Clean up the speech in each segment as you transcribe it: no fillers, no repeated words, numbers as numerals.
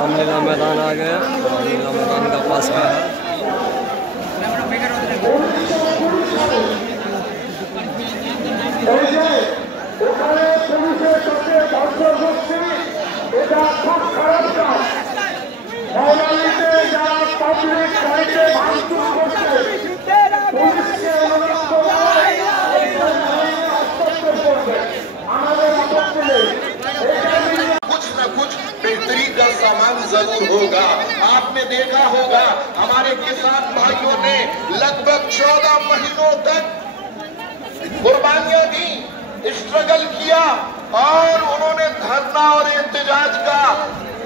रामलीला मैदान आ गए। रामलीला मैदान का पास का है। सामान जरूर होगा। आपने देखा होगा हमारे किसान भाइयों ने लगभग 14 महीनों तक कुर्बानियां दी, स्ट्रगल किया और उन्होंने धरना और एहतजाज का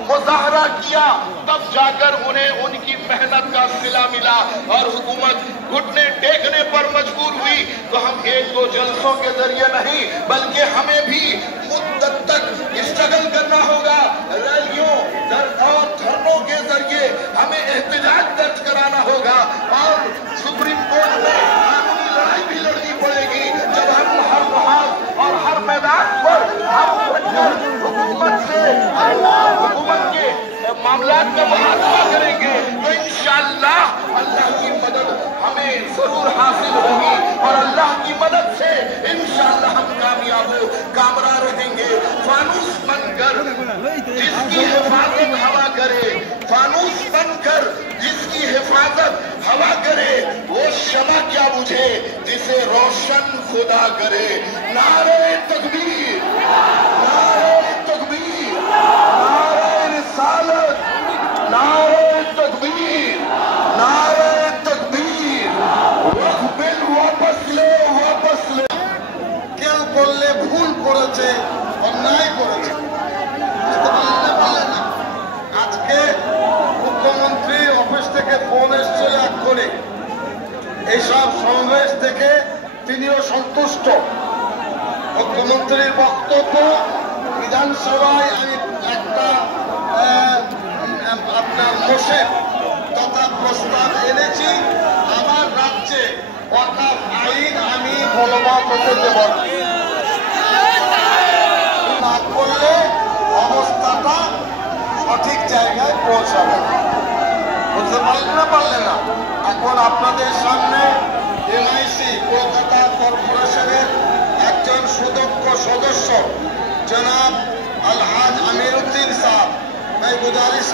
मुजाहरा किया, तब जाकर उन्हें उनकी मेहनत का सिला मिला और हुकूमत घुटने टेकने पर मजबूर हुई। तो हम एक दो जलसों के जरिए नहीं बल्कि हमें भी मुद्दत तक स्ट्रगल करना होगा। रैलियों और धरनों के जरिए हमें एहतजाज दर्ज कराना होगा और सुप्रीम कोर्ट में कानूनी लड़ाई भी लड़नी पड़ेगी। जब हम हर मुहाज और हर मैदान पर हम हुकूमत से हुकूमत के मामला का मुहासबा करेंगे तो इंशाअल्लाह अल्लाह की मदद हमें जरूर हासिल होगी और अल्लाह की मदद से इंशाअल्लाह हम कामयाब रहेंगे। फानूस बनकर जिसकी हिफाजत हवा करे, फानूस बनकर जिसकी हिफाजत हवा करे, वो शमा क्या बुझे जिसे रोशन खुदा करे। नारे तकबीर, नारे तकबीर, नारे रिसालत, नारे तकबीर, नारे तकबीर। बिल वापस ले, वापस ले। কেউ বললে ভুল করেছে, অন্যায় করেছে, আজকে মুখ্যমন্ত্রী অফিস থেকে ফোন এসেছিল এক্ষুনি। এইসব সমাবেশ থেকে তিনিও সন্তুষ্ট। মুখ্যমন্ত্রীর বক্তব্য বিধানসভায় আমি একটা আপনার মোশেক তথা প্রস্তাব এনেছি। আমার রাজ্যে ওয়াকফ আইন আমি বলবৎ হতে দেব না করলে অবস্থাটা সঠিক জায়গায় পৌঁছাবে। বুঝতে পারলেন না পারলেন না? এখন আপনাদের সামনে এনআইসি কলকাতা কর্পোরেশনের একজন সুদক্ষ সদস্য জনাব আলহাজ আমিরউদ্দিন সাহেব, मैं गुजारिश।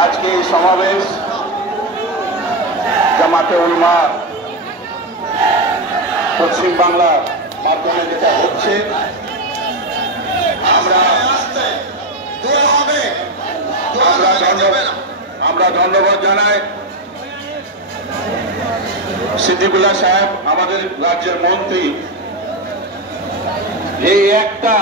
आज के समावेश জামাতে উলমা পশ্চিম বাংলার মাধ্যমে যেটা হচ্ছে, আমরা ধন্যবাদ জানাই সিদ্দিকুল্লাহ সাহেব, আমাদের রাজ্যের মন্ত্রী। এই একটা